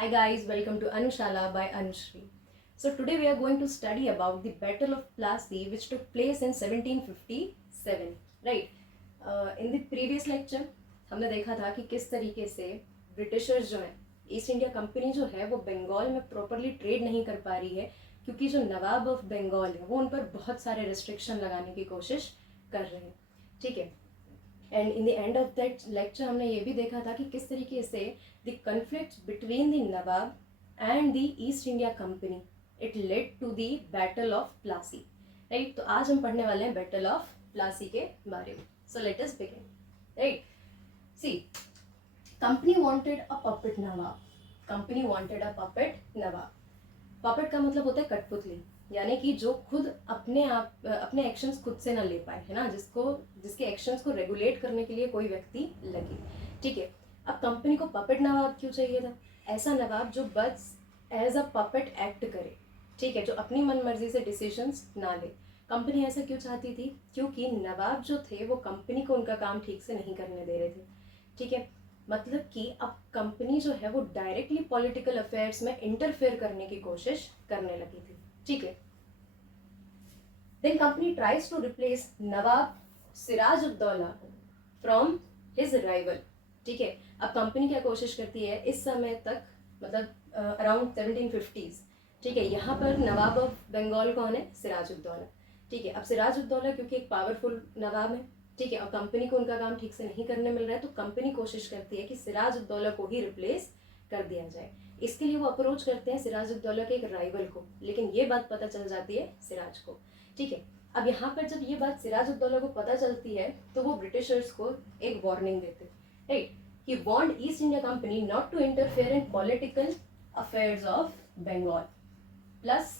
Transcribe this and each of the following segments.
Hi guys, welcome to Anushala by Anushri. So today we are going to study about the Battle of Plassey which took place in 1757. Right? In the previous lecture हमने देखा था कि किस तरीके से Britishers जो हैं, east India company जो है वो बंगाल में प्रॉपरली ट्रेड नहीं कर पा रही है क्योंकि जो नवाब ऑफ बंगाल है वो उन पर बहुत सारे रिस्ट्रिक्शन लगाने की कोशिश कर रहे हैं. ठीक है. And in the end of that lecture हमने ये भी देखा था कि किस तरीके से the conflict between the nawab and the East India Company it led to the battle of Plassey. Right, तो आज हम पढ़ने वाले हैं बैटल ऑफ प्लासी के बारे में. So let us begin. Right, see company wanted a puppet nawab. Company wanted a puppet nawab. Puppet का मतलब होता है कठपुतली, यानी कि जो खुद अपने एक्शंस खुद से ना ले पाए, है ना, जिसके एक्शंस को रेगुलेट करने के लिए कोई व्यक्ति लगे. ठीक है. अब कंपनी को पपेट नवाब क्यों चाहिए था? ऐसा नवाब जो बस एज अ पपेट एक्ट करे. ठीक है, जो अपनी मन मर्जी से डिसीजंस ना ले. कंपनी ऐसा क्यों चाहती थी? क्योंकि नवाब जो थे वो कंपनी को उनका काम ठीक से नहीं करने दे रहे थे. ठीक है, मतलब कि अब कंपनी जो है वो डायरेक्टली पॉलिटिकल अफेयर्स में इंटरफेयर करने की कोशिश करने लगी थी. ठीक है. Then company tries to replace nawab Siraj Uddaulah from his rival. ठीक है. अब कंपनी क्या कोशिश करती है इस समय तक, मतलब अराउंड 1750s. ठीक है, यहाँ पर नवाब ऑफ बंगाल कौन है? सिराज उद्दौला. ठीक है. अब सिराज उद्दौला क्योंकि एक पावरफुल नवाब है, ठीक है, और कंपनी को उनका काम ठीक से नहीं करने मिल रहा है, तो कंपनी कोशिश करती है कि सिराज उद्दौला को ही रिप्लेस कर दिया जाए. इसके लिए वो अप्रोच करते हैं सिराज उद्दौला के एक राइवल को, लेकिन ये बात पता चल जाती है सिराज को. ठीक है. अब यहाँ पर जब ये बात सिराज उद्दौला को पता चलती है तो वो ब्रिटिशर्स को एक वार्निंग देते हैं. Right, he warned East India Company not to interfere in political affairs of Bengal, plus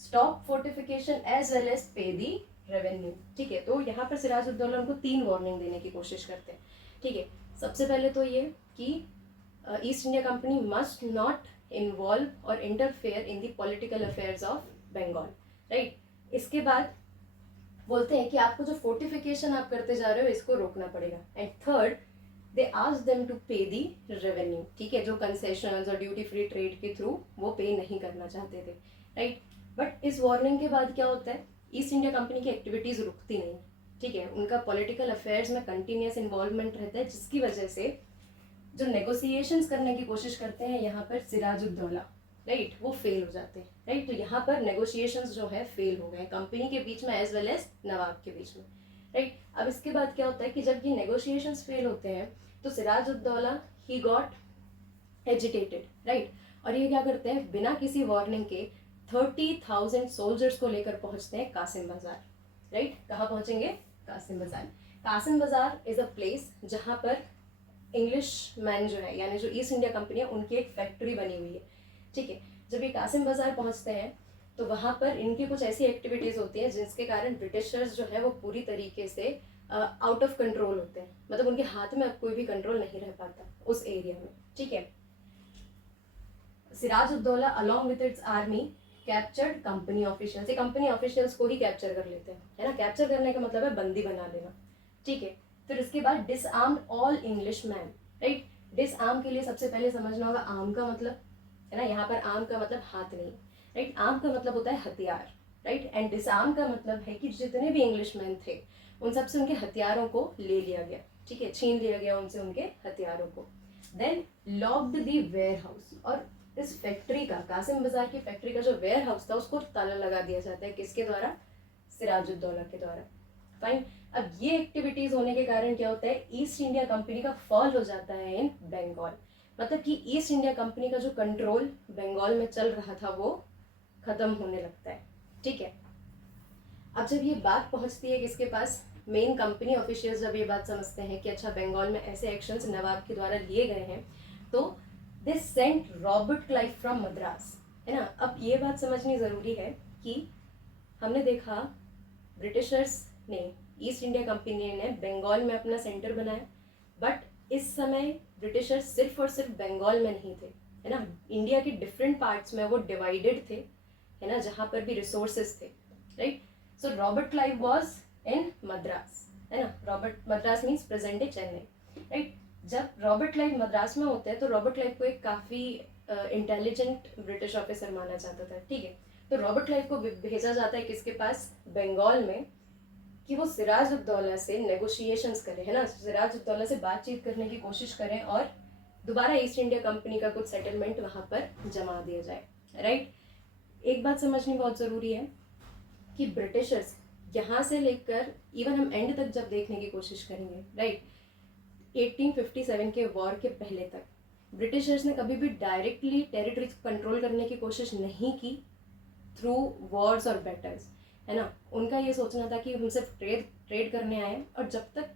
stop fortification as well as pay the revenue. ठीक है, तो यहाँ पर सिराज उद्दौला उनको 3 वार्निंग देने की कोशिश करते हैं. ठीक है. सबसे पहले तो ये कि east India company must not involve और interfere in the political affairs of Bengal. Right, इसके बाद बोलते हैं कि आपको जो फोर्टिफिकेशन आप करते जा रहे हो इसको रोकना पड़ेगा. And third, they ask them to pay the revenue. ठीक है, जो कंसेशंस और ड्यूटी फ्री ट्रेड के थ्रू वो पे नहीं करना चाहते थे. राइट, बट इस वार्निंग के बाद क्या होता है, ईस्ट इंडिया कंपनी की एक्टिविटीज रुकती नहीं. ठीक है, उनका पॉलिटिकल अफेयर्स में कंटिन्यूस इन्वॉल्वमेंट रहता है, जिसकी वजह से जो नेगोशिएशंस करने की कोशिश करते हैं यहाँ पर सिराजुद्दौला, राइट, वो फेल हो जाते हैं. राइट, तो यहाँ पर नेगोशिएशंस जो है फेल हो गए कंपनी के बीच में एज वेल एज नवाब के बीच में. राइट, अब इसके बाद क्या होता है कि जब ये नेगोशिएशंस फेल होते हैं तो सिराजुद्दौला ही गॉट एजिटेटेड. राइट, और ये क्या करते हैं, बिना किसी वार्निंग के 30,000 सोल्जर्स को लेकर पहुंचते हैं कासिम बाजार. राइट, कहाँ पहुंचेंगे? कासिम बाजार. कासिम बाजार इज अ प्लेस जहाँ पर इंग्लिश मैन जो है, यानी जो ईस्ट इंडिया कंपनी है, उनकी एक फैक्ट्री बनी हुई है. ठीक है, जब ये कासिम बाजार पहुंचते हैं तो वहाँ पर इनकी कुछ ऐसी एक्टिविटीज़ होती हैं जिसके कारण ब्रिटिशर्स जो है वो पूरी तरीके से आउट ऑफ कंट्रोल होते हैं. मतलब उनके हाथ में अब कोई भी कंट्रोल नहीं रह पाता उस एरिया में. ठीक है. Siraj ud-Daula along with its army captured company officials. ये कंपनी ऑफिशियल्स को ही कैप्चर कर लेते हैं, है ना. कैप्चर करने का मतलब है बंदी बना लेना. ठीक है. फिर उसके बाद disarmed all English man. Right, disarm के लिए सबसे पहले समझना होगा आर्म का मतलब, है ना. यहाँ पर आर्म का मतलब हाथ नहीं. राइट, आर्म का मतलब होता है हथियार. राइट, एंड डिसआर्म का मतलब है कि जितने भी इंग्लिश मैन थे उन सबसे उनके हथियारों को ले लिया गया. ठीक है, छीन लिया गया उनसे उनके हथियारों को. Then locked the warehouse. और इस फैक्ट्री का, कासिम बाजार की फैक्ट्री का जो वेयर हाउस था उसको ताला लगा दिया जाता है. किसके द्वारा? सिराजुद्दौला के द्वारा. फाइन. अब ये एक्टिविटीज होने के कारण क्या होता है, ईस्ट इंडिया कंपनी का फॉल हो जाता है इन बंगाल. मतलब कि ईस्ट इंडिया कंपनी का जो कंट्रोल बंगाल में चल रहा था वो खत्म होने लगता है. ठीक है. अब जब ये बात पहुंचती है किसके पास, मेन कंपनी ऑफिशियल्स जब ये बात समझते हैं कि अच्छा बंगाल में ऐसे एक्शंस नवाब के द्वारा लिए गए हैं, तो they sent Robert Clive from Madras. है ना. अब ये बात समझनी ज़रूरी है कि हमने देखा ब्रिटिशर्स ने, ईस्ट इंडिया कंपनी ने बंगाल में अपना सेंटर बनाया, बट इस समय ब्रिटिशर्स सिर्फ और सिर्फ बंगाल में नहीं थे, है ना. इंडिया के डिफरेंट पार्ट्स में वो डिवाइडेड थे, है ना, जहाँ पर भी रिसोर्सेज थे. Right, so Robert Clive was in Madras, है ना. Robert, Madras means present day Chennai. Right, जब रॉबर्ट क्लाइव मद्रास में होते हैं तो रॉबर्ट क्लाइव को एक काफ़ी इंटेलिजेंट ब्रिटिश ऑफिसर माना जाता था, ठीक है। तो रॉबर्ट क्लाइव को भेजा जाता है किसके पास, बंगाल में, कि वो सिराज उद्दौला से नेगोशिएशंस करें, है ना, सिराज उद्दौला से बातचीत करने की कोशिश करें और दोबारा ईस्ट इंडिया कंपनी का कुछ सेटलमेंट वहाँ पर जमा दिया जाए, राइट। एक बात समझनी बहुत ज़रूरी है कि ब्रिटिशर्स यहाँ से लेकर इवन हम एंड तक जब देखने की कोशिश करेंगे, राइट, 1857 के वॉर के पहले तक ब्रिटिशर्स ने कभी भी डायरेक्टली टेरिटरी कंट्रोल करने की कोशिश नहीं की थ्रू वॉर्स और बैटल्स, है ना। उनका ये सोचना था कि हम सिर्फ ट्रेड करने आए और जब तक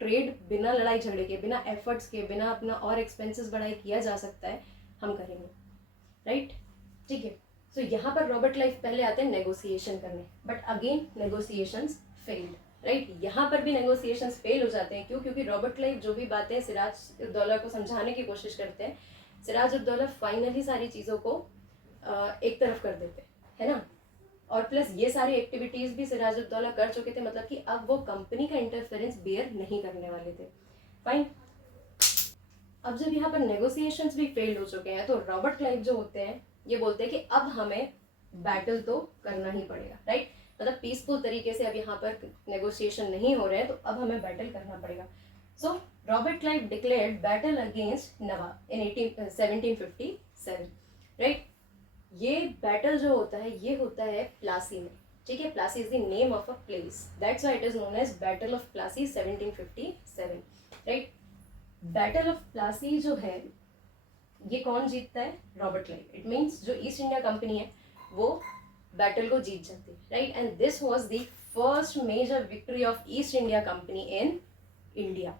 ट्रेड बिना लड़ाई झगड़े के, बिना एफर्ट्स के, बिना अपना और एक्सपेंसेस बढ़ाए किया जा सकता है, हम करेंगे, राइट, ठीक है। सो यहाँ पर रॉबर्ट क्लाइव पहले आते हैं नेगोशिएशन करने, but again negotiations failed, right. यहाँ पर भी नेगोशिएशंस फेल हो जाते हैं, क्यों, क्योंकि रॉबर्ट क्लाइव जो भी बातें सिराज उद्दौला को समझाने की कोशिश करते हैं, सिराज उद्दौला फाइनली सारी चीज़ों को एक तरफ कर देते हैं, है ना। और प्लस ये सारी एक्टिविटीज़ भी सिराज उद्दौला कर चुके थे, मतलब कि अब वो कंपनी का इंटरफेरेंस बेयर नहीं करने वाले थे, फाइन। अब जब यहाँ पर नेगोशिएशंस भी फेल्ड हो चुके हैं, तो रॉबर्ट क्लाइव जो होते हैं ये बोलते हैं कि अब हमें बैटल तो करना ही पड़ेगा, राइट। मतलब पीसफुल तरीके से अब यहाँ पर नेगोशिएशन नहीं हो रहे हैं, तो अब हमें बैटल करना पड़ेगा। So Robert Clive declared battle against nawab in 1757, right. ये बैटल जो होता है ये होता है प्लासी में, ठीक है। Plassey is the name of a place, that's why it is known as battle of Plassey 1757, right. Battle of Plassey जो है ये कौन जीतता है, रॉबर्ट क्लाइव। इट मीन्स जो ईस्ट इंडिया कंपनी है वो बैटल को जीत जाती है, right. And this was the first major victory of East India Company in India,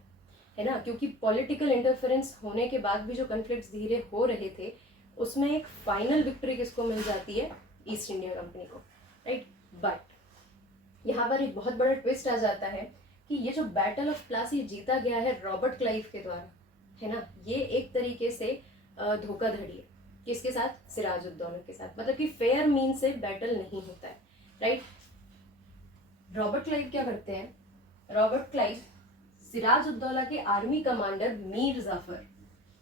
है ना। क्योंकि पॉलिटिकल इंटरफेरेंस होने के बाद भी जो कन्फ्लिक्ट्स धीरे हो रहे थे, उसमें एक फाइनल विक्ट्री किसको मिल जाती है, ईस्ट इंडिया कंपनी को, राइट। बट यहाँ पर एक बहुत बड़ा ट्विस्ट आ जाता है कि ये जो बैटल ऑफ प्लासी जीता गया है रॉबर्ट क्लाइव के द्वारा, है ना, ये एक तरीके से धोखाधड़ी है, किसके साथ, सिराज उद्दौला के साथ। मतलब कि फेयर मीन से बैटल नहीं होता है, राइट। रॉबर्ट क्लाइव क्या करते हैं, रॉबर्ट क्लाइव सिराज उद्दौला के army commander Mir Jafar,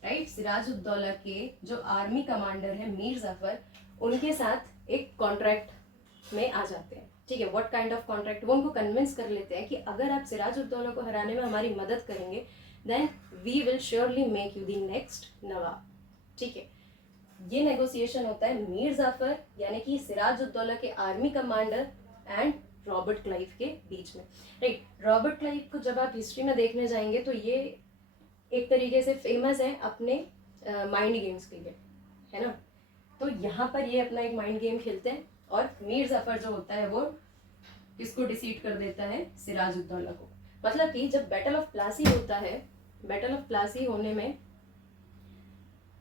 right, Siraj Uddaulah के जो आर्मी कमांडर है मीर जाफर, उनके साथ एक कॉन्ट्रैक्ट में आ जाते हैं, ठीक है। व्हाट काइंड ऑफ कॉन्ट्रैक्ट, वो उनको कन्विंस कर लेते हैं कि अगर आप सिराज उद्दौला को हराने में हमारी मदद करेंगे then we will surely make you the next nawab, ठीक है। ये नेगोशिएशन होता है मीर जाफर यानी कि सिराज उद्दौला के army commander and Robert Clive के बीच में, राइट। रॉबर्ट क्लाइव को जब आप हिस्ट्री में देखने जाएंगे तो ये एक तरीके से फेमस है अपने माइंड गेम्स के लिए, है ना। तो यहाँ पर ये अपना एक माइंड गेम खेलते हैं और मीर जाफर जो होता है वो किसको डिसीड कर देता है, सिराज उद्दौला को। मतलब कि जब बैटल ऑफ प्लासी होता है, बैटल ऑफ प्लासी होने में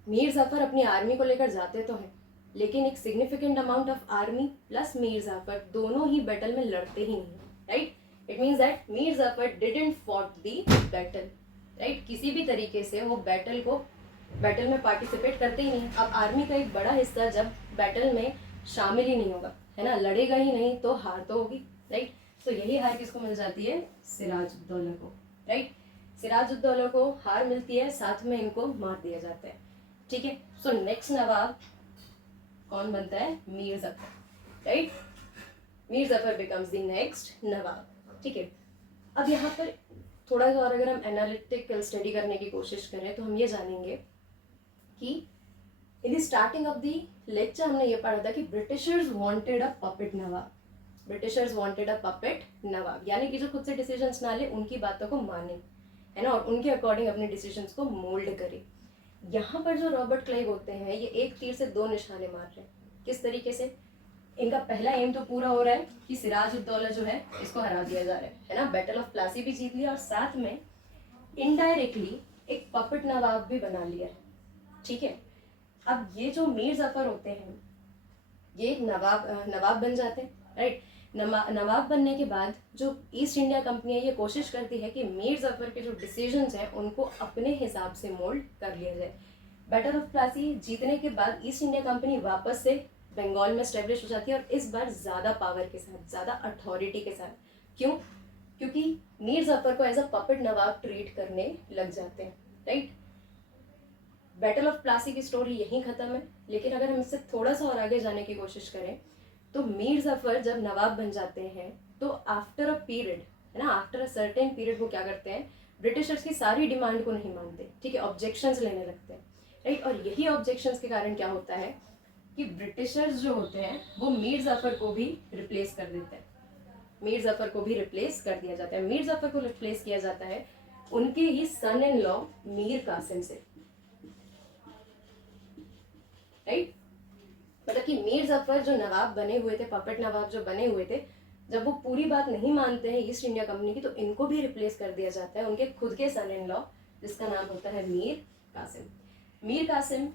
मीर जाफर अपनी आर्मी को लेकर जाते तो हैं, लेकिन एक significant amount of army plus Mir Jafar दोनों ही बैटल में लड़ते ही नहीं, right. It means that Mir Jafar didn't fought the battle, right. किसी भी तरीके से वो बैटल में पार्टिसिपेट करते ही नहीं। अब आर्मी का एक बड़ा हिस्सा जब बैटल में शामिल ही नहीं होगा, है ना, लड़ेगा ही नहीं, तो हार तो होगी, राइट। तो यही हार किसको मिल जाती है, सिराज उद्दौला को, राइट। सिराज उद्दौला को हार मिलती है, साथ में इनको मार दिया जाता है, ठीक है। सो नेक्स्ट नवाब कौन बनता है, Mir Jafar, right. Mir Jafar becomes the next nawab, ठीक है। अब यहाँ पर थोड़ा सा और अगर हम एनालिटिकल स्टडी करने की कोशिश करें तो हम ये जानेंगे कि in the starting of the lecture हमने ये पढ़ा था कि Britishers wanted a puppet nawab, Britishers wanted a puppet nawab, यानी कि जो खुद से डिसीजंस ना ले, उनकी बातों को माने, है ना, और उनके अकॉर्डिंग अपने डिसीजंस को मोल्ड करे। यहाँ पर जो रॉबर्ट क्लाइव होते हैं ये एक तीर से दो निशाने मार रहे हैं। किस तरीके से, इनका पहला एम तो पूरा हो रहा है कि सिराज उद्दौला जो है इसको हरा दिया जा रहा है ना, बैटल ऑफ प्लासी भी जीत लिया और साथ में इनडायरेक्टली एक पपेट नवाब भी बना लिया है, ठीक है। अब ये जो मीर जाफर होते हैं ये एक नवाब बन जाते हैं, राइट। नवाब बनने के बाद जो ईस्ट इंडिया कंपनी है ये कोशिश करती है कि मीर जाफर के जो डिसीजंस हैं उनको अपने हिसाब से मोल्ड कर लिया जाए। बैटल ऑफ प्लासी जीतने के बाद ईस्ट इंडिया कंपनी वापस से बंगाल में स्टेब्लिश हो जाती है और इस बार ज़्यादा पावर के साथ, ज़्यादा अथॉरिटी के साथ। क्यों, क्योंकि मीर जाफर को as a puppet nawab treat करने लग जाते हैं, राइट। बैटल ऑफ प्लासी की स्टोरी यहीं ख़त्म है, लेकिन अगर हम इससे थोड़ा सा और आगे जाने की कोशिश करें तो मीर जफ़र जब नवाब बन जाते हैं तो आफ्टर अ पीरियड, है ना, आफ्टर अ सर्टेन पीरियड वो क्या करते हैं, ब्रिटिशर्स की सारी डिमांड को नहीं मानते, ठीक है, ऑब्जेक्शंस लेने लगते हैं, राइट। और यही ऑब्जेक्शंस के कारण क्या होता है कि ब्रिटिशर्स जो होते हैं वो मीर जफ़र को भी रिप्लेस कर देते हैं, मीर जफ़र को भी रिप्लेस कर दिया जाता है। मीर जफ़र को रिप्लेस किया जाता है उनके ही सन इन लॉ मीर कासिम से, राइट। मतलब कि मीर जफ़र जो नवाब बने हुए थे, पपेट नवाब जो बने हुए थे, जब वो पूरी बात नहीं मानते हैं ईस्ट इंडिया कंपनी की तो इनको भी रिप्लेस कर दिया जाता है उनके खुद के सन इन लॉ, जिसका नाम होता है Mir Qasim. Mir Qasim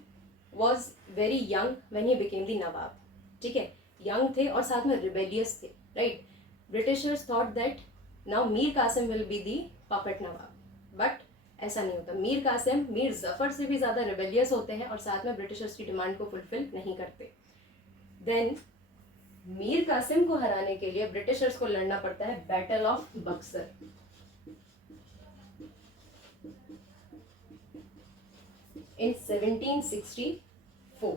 was very young when he became the nawab, ठीक है, यंग थे और साथ में रिबेलियस थे, right. Britishers thought that now Mir Qasim will be the puppet nawab, but ऐसा नहीं होता। मीर कासिम मीर जफ़र से भी ज़्यादा रिबेलियस होते हैं और साथ में ब्रिटिशर्स की डिमांड को फुलफिल नहीं करते। देन मीर कासिम को हराने के लिए ब्रिटिशर्स को लड़ना पड़ता है battle of Buxar. In 1764,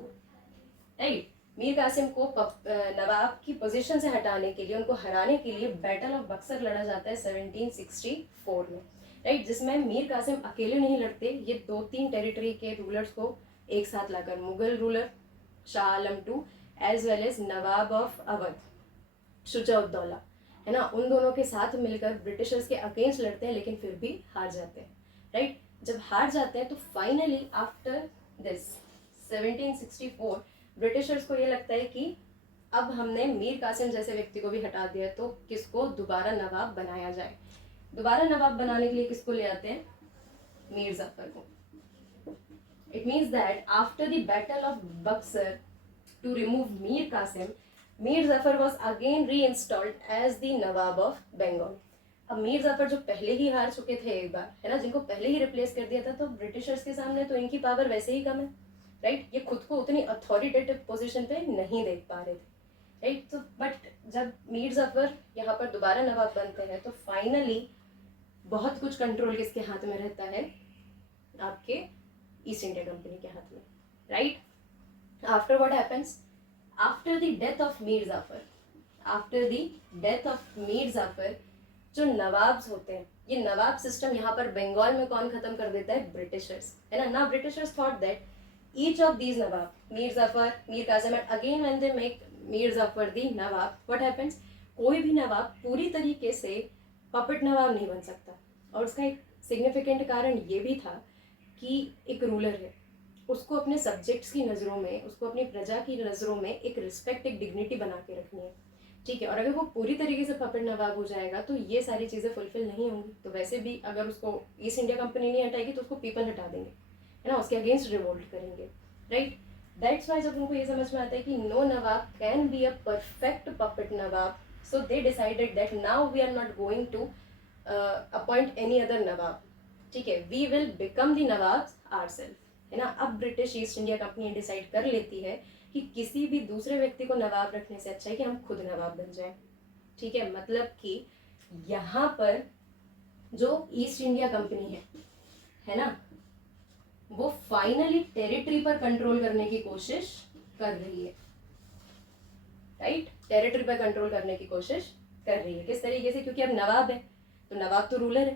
right. Mir Qasim को नवाब की पोजीशन से हटाने के लिए, उनको हराने के लिए बैटल ऑफ बक्सर लड़ा जाता है 1764 में, राइट, जिसमें मीर कासिम अकेले नहीं लड़ते, ये 2-3 टेरिटरी के रूलर्स को एक साथ लाकर, Mughal ruler Shah Alam two as well as nawab of Awadh Shujauddaula, है ना, उन दोनों के साथ मिलकर ब्रिटिशर्स के अगेंस्ट लड़ते हैं, लेकिन फिर भी हार जाते हैं, राइट। जब हार जाते हैं तो फाइनली आफ्टर दिस 1764 ब्रिटिशर्स को ये लगता है कि अब हमने मीर कासिम जैसे व्यक्ति को भी हटा दिया तो किसको दोबारा नवाब बनाया जाए। दोबारा नवाब बनाने के लिए किसको ले आते हैं, मीर जफ़र को। It means that after the battle of Buxar to remove Mir Qasim, Mir Jafar was again reinstalled as the nawab of Bengal. अब मीर जफ़र जो पहले ही हार चुके थे एक बार, है ना, जिनको पहले ही रिप्लेस कर दिया था, तो ब्रिटिशर्स के सामने तो इनकी पावर वैसे ही कम है, राइट। ये खुद को उतनी अथॉरिटेटिव पोजीशन पे नहीं देख पा रहे थे, राइट। तो बट जब मीर जफ़र यहाँ पर दोबारा नवाब बनते हैं तो फाइनली बहुत कुछ कंट्रोल किसके हाथ में रहता है, आपके ईस्ट इंडिया कंपनी के हाथ में, right. After what happens, after the death of Mir Zafar, after the death of Mir Zafar, जो नवाब्स होते हैं, ये नवाब सिस्टम यहाँ पर बंगाल में कौन खत्म कर देता है, ब्रिटिशर्स, है ना। Now Britishers thought that each of these nawab, Mir Jafar, Mir Qasim, and again when they make Mir Jafar the nawab, what happens, कोई भी नवाब पूरी तरीके से पपेट नवाब नहीं बन सकता। और उसका एक सिग्निफिकेंट कारण ये भी था कि एक रूलर है, उसको अपने सब्जेक्ट्स की नज़रों में, उसको अपनी प्रजा की नज़रों में एक रिस्पेक्ट, एक डिग्निटी बना के रखनी है, ठीक है। और अगर वो पूरी तरीके से पपेट नवाब हो जाएगा तो ये सारी चीज़ें फुलफिल नहीं होंगी। तो वैसे भी अगर उसको ईस्ट इंडिया कंपनी नहीं हटाएगी तो उसको पीपल हटा देंगे, है ना, उसके अगेंस्ट रिवोल्ट करेंगे, राइट। दैट्स वाई जब उनको ये समझ में आता है कि no nawab can be a perfect puppet nawab, so they decided that now we are not going to appoint any other nawab, ठीक है, we will become the nawab ourself, है ना। अब British east India company decide कर लेती है कि किसी भी दूसरे व्यक्ति को नवाब रखने से अच्छा है कि हम खुद नवाब बन जाएं, ठीक है। मतलब कि यहाँ पर जो ईस्ट इंडिया कंपनी है ना, वो फाइनली टेरिटरी पर कंट्रोल करने की कोशिश कर रही है, राइट, टेरिटरी पर कंट्रोल करने की कोशिश कर रही है। किस तरीके से, क्योंकि अब नवाब है तो नवाब तो रूलर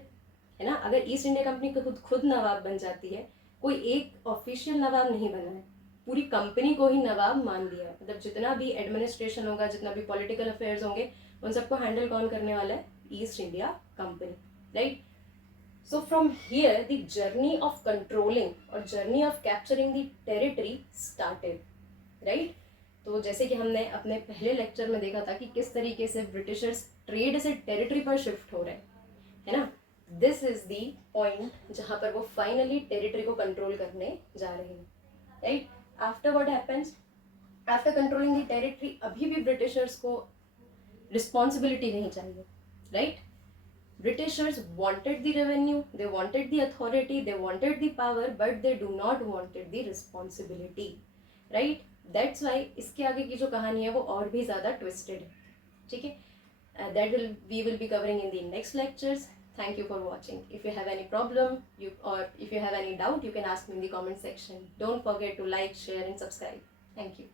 है ना। अगर ईस्ट इंडिया कंपनी खुद नवाब बन जाती है, कोई एक ऑफिशियल नवाब नहीं बना है, पूरी कंपनी को ही नवाब मान दिया, मतलब जितना भी एडमिनिस्ट्रेशन होगा, जितना भी पॉलिटिकल अफेयर्स होंगे, उन सबको हैंडल कौन करने वाला है, east India company, right. So from here the journey of controlling और journey of capturing the territory started, right. तो जैसे कि हमने अपने पहले लेक्चर में देखा था कि किस तरीके से ब्रिटिशर्स ट्रेड से टेरिटरी पर शिफ्ट हो रहे हैं, है ना। दिस इज द पॉइंट जहाँ पर वो फाइनली टेरिटरी को कंट्रोल करने जा रहे हैं, right. After what happens, after controlling the territory, अभी भी ब्रिटिशर्स को रिस्पॉन्सिबिलिटी नहीं चाहिए, right. Britishers wanted the revenue, they wanted the authority, they wanted the power, but they do not wanted the responsibility, right? That's why इसके आगे की जो कहानी है वो और भी ज़्यादा twisted है, ठीक है। That we will be covering in the next lectures. Thank you for watching. If you have any problem, or if you have any doubt, you can ask me in the comment section. Don't forget to like, share, and subscribe. Thank you.